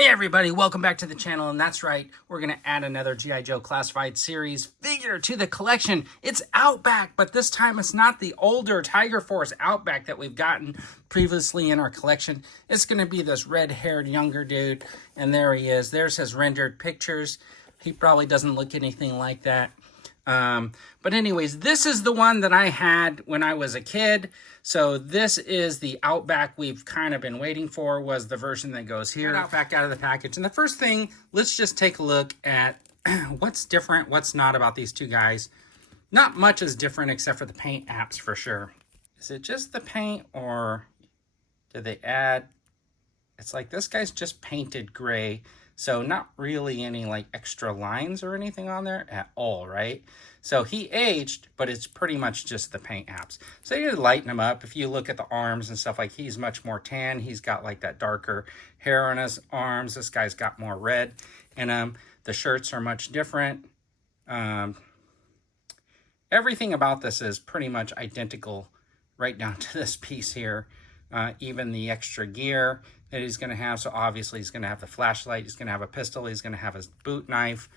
Hey everybody, welcome back to the channel, and that's right, we're going to add another G.I. Joe Classified Series figure to the collection. It's Outback, but this time it's not the older Tiger Force Outback that we've gotten previously in our collection. It's going to be this red-haired younger dude, and there he is. There's his rendered pictures. He probably doesn't look anything like that. But anyways, this is the one that I had when I was a kid. So this is the Outback we've kind of been waiting for, was the version that goes here. Outback out of the package. And the first thing, let's just take a look at what's different, what's not about these two guys. Not much is different except for the paint apps for sure. Is it just the paint, or did they add? It's like this guy's just painted gray. So not really any like extra lines or anything on there at all, right? So he aged, but it's pretty much just the paint apps. So you lighten him up. If you look at the arms and stuff, like he's much more tan. He's got like that darker hair on his arms. This guy's got more red in him. The shirts are much different. Everything about this is pretty much identical right down to this piece here. Even the extra gear that he's going to have. So obviously he's going to have the flashlight, he's going to have a pistol, he's going to have his boot knife,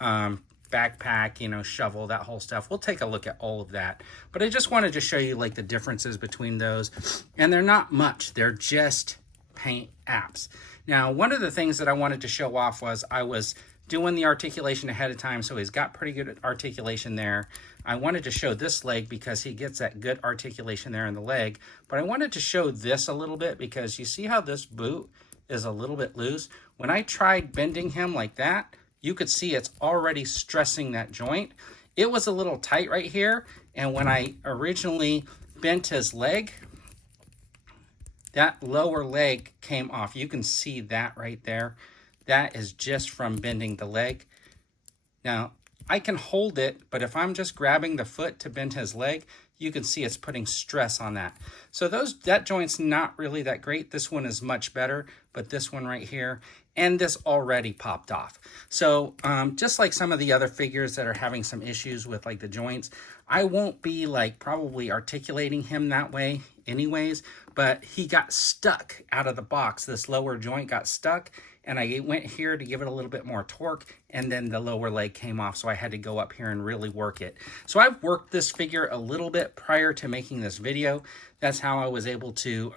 backpack, you know, shovel, that whole stuff. We'll take a look at all of that. But I just wanted to show you like the differences between those. And they're not much. They're just paint apps. Now, one of the things that I wanted to show off was I was doing the articulation ahead of time, so he's got pretty good articulation there. I wanted to show this leg because he gets that good articulation there in the leg, but I wanted to show this a little bit because you see how this boot is a little bit loose? When I tried bending him like that, you could see it's already stressing that joint. It was a little tight right here, and when I originally bent his leg, that lower leg came off. You can see that right there. That is just from bending the leg. Now, I can hold it, but if I'm just grabbing the foot to bend his leg, you can see it's putting stress on that. So that joint's not really that great. This one is much better, but this one right here, and this already popped off. So just like some of the other figures that are having some issues with like the joints, I won't be like probably articulating him that way anyways, but he got stuck out of the box. This lower joint got stuck, and I went here to give it a little bit more torque, and then the lower leg came off, so I had to go up here and really work it. So I've worked this figure a little bit prior to making this video. That's how I was able to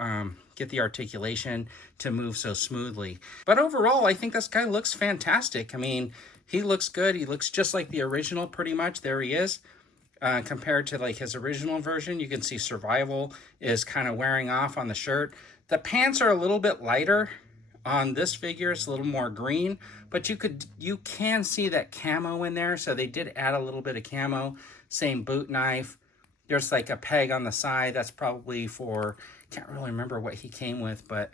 get the articulation to move so smoothly. But overall, I think this guy looks fantastic. I mean, he looks good. He looks just like the original pretty much. There he is. Compared to like his original version, you can see Survival is kind of wearing off on the shirt. The pants are a little bit lighter. On this figure, it's a little more green, but you can see that camo in there, so they did add a little bit of camo. Same boot knife. There's like a peg on the side. That's probably for, can't really remember what he came with, but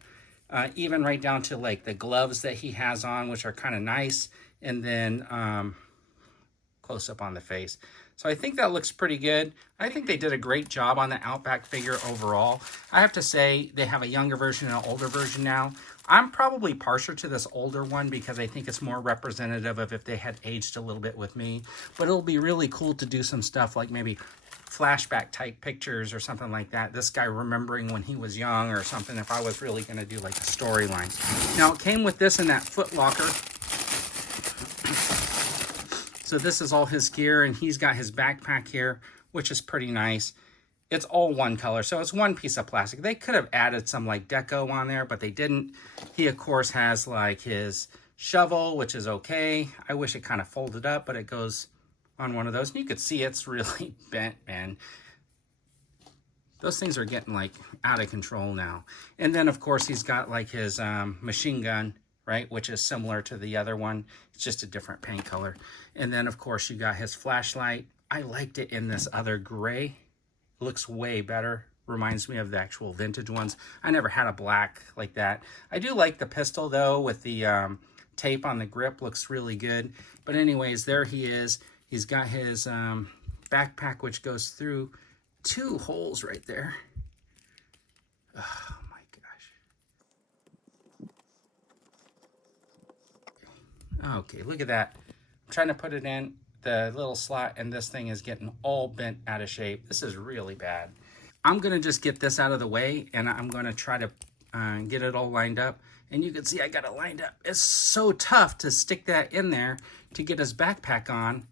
even right down to like the gloves that he has on, which are kind of nice, and then close up on the face. So I think that looks pretty good. I think they did a great job on the Outback figure overall. I have to say they have a younger version and an older version now. I'm probably partial to this older one because I think it's more representative of if they had aged a little bit with me. But it'll be really cool to do some stuff like maybe flashback type pictures or something like that. This guy remembering when he was young or something, if I was really going to do like a storyline. Now it came with this in that foot locker. So this is all his gear, and he's got his backpack here, which is pretty nice. It's all one color, so it's one piece of plastic. They could have added some like deco on there, but they didn't. He, of course, has like his shovel, which is okay. I wish it kind of folded up, but it goes on one of those. And you could see it's really bent, man. Those things are getting like out of control now. And then, of course, he's got like his machine gun, right, which is similar to the other one. It's just a different paint color. And then, of course, you got his flashlight. I liked it in this other gray. It looks way better. Reminds me of the actual vintage ones. I never had a black like that. I do like the pistol, though, with the tape on the grip. Looks really good. But anyways, there he is. He's got his backpack, which goes through 2 holes right there. Oh, my gosh. Okay, look at that. I'm trying to put it in the little slot, and this thing is getting all bent out of shape. This is really bad. I'm going to just get this out of the way, and I'm going to try to get it all lined up, And you can see I got it lined up. It's so tough to stick that in there to get his backpack on.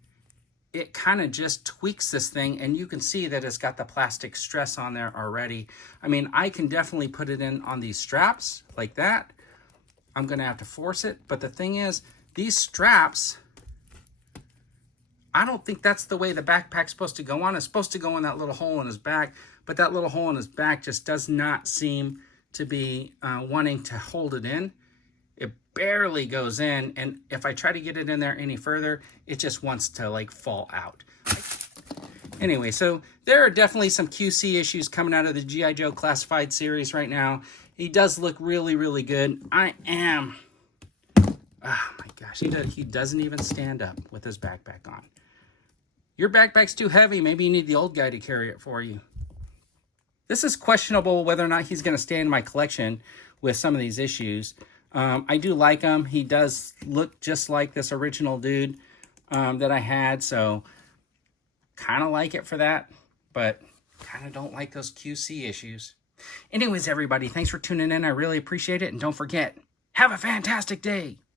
It kind of just tweaks this thing, and you can see that it's got the plastic stress on there already. I mean, I can definitely put it in on these straps like that. I'm gonna have to force it, but the thing is, these straps, I don't think that's the way the backpack's supposed to go on. It's supposed to go in that little hole in his back, but that little hole in his back just does not seem to be wanting to hold it in. It barely goes in, and if I try to get it in there any further, it just wants to like fall out. Anyway, so there are definitely some QC issues coming out of the G.I. Joe Classified series right now. He does look really, really good. Oh my gosh, he doesn't even stand up with his backpack on. Your backpack's too heavy. Maybe you need the old guy to carry it for you. This is questionable whether or not he's going to stay in my collection with some of these issues. I do like him. He does look just like this original dude that I had, so kind of like it for that, but kind of don't like those QC issues. Anyways, everybody, thanks for tuning in. I really appreciate it, and don't forget, have a fantastic day.